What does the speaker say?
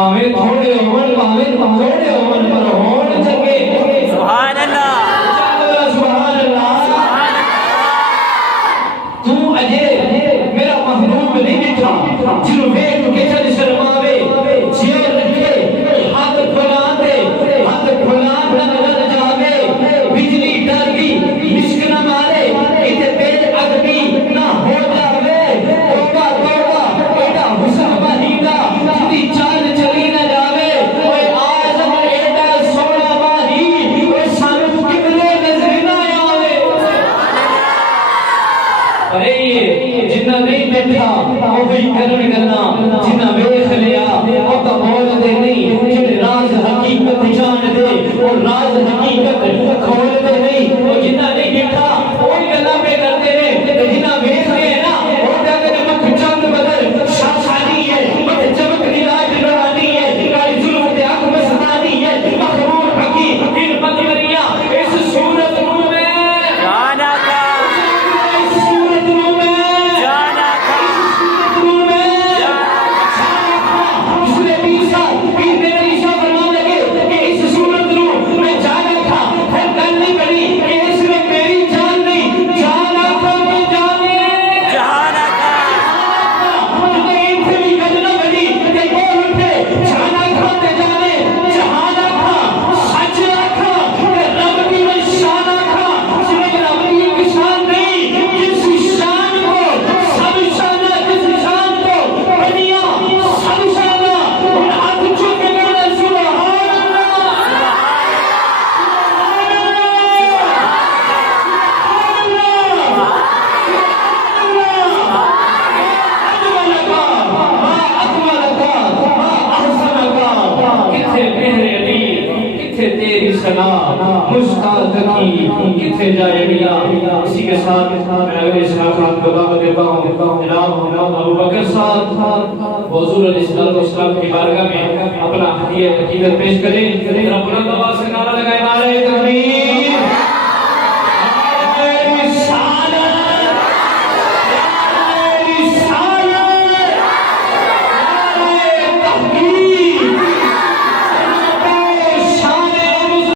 پاویں تھوڑے عمر پاویں تھوڑے عمر پر ہون چکے سبحان اللہ سبحان اللہ تو اجے میرا محبوب نہیں بٹھا جنہوں بیٹھ کے چل شرماوے جیل رکھے ہاتھ کھلان نہ نظر جاوے بجلی ڈر گی مشک نہ مارے اتنے بے ادبی نہ ہو جاوے توبہ توبہ ایڈا حسن مہینہ جتی چال چلی نہ جاوے اوے آزم ایڈا سونا ماہی اوے سانو کتنے نظر نہ آوے ارے یہ جنہ نہیں بیٹھا وہ بھی کرن کرنا جنہ بیخ لیا وہ تو مول دے نہیں جنہ راز حقیقت جان دے اور راز حقیقت کھول دے نہیں وہ جنہ نہیں بیٹھا وہی گلا پہ کرتے ہیں جنہ بیخ لیا نا وہ جاگر مکھ چند بدل شاہشانی ہے مکھ چمک نلاج رانی ہے کالی ظلم دے آنکھ میں ستانی ہے مخرور حقیق ان پتوریاں اس صورت میں جانا کا مشتاق کی کتھے جائے ملا اسی کے ساتھ میں اگلے شاخات کو دعوت دیتا ہوں جناب ابو بکر صاحب حضور علیہ السلام کی بارگاہ میں اپنا ہدیہ عقیدت پیش کریں رب العالمین سے نعرہ لگائے نعرہ تکبیر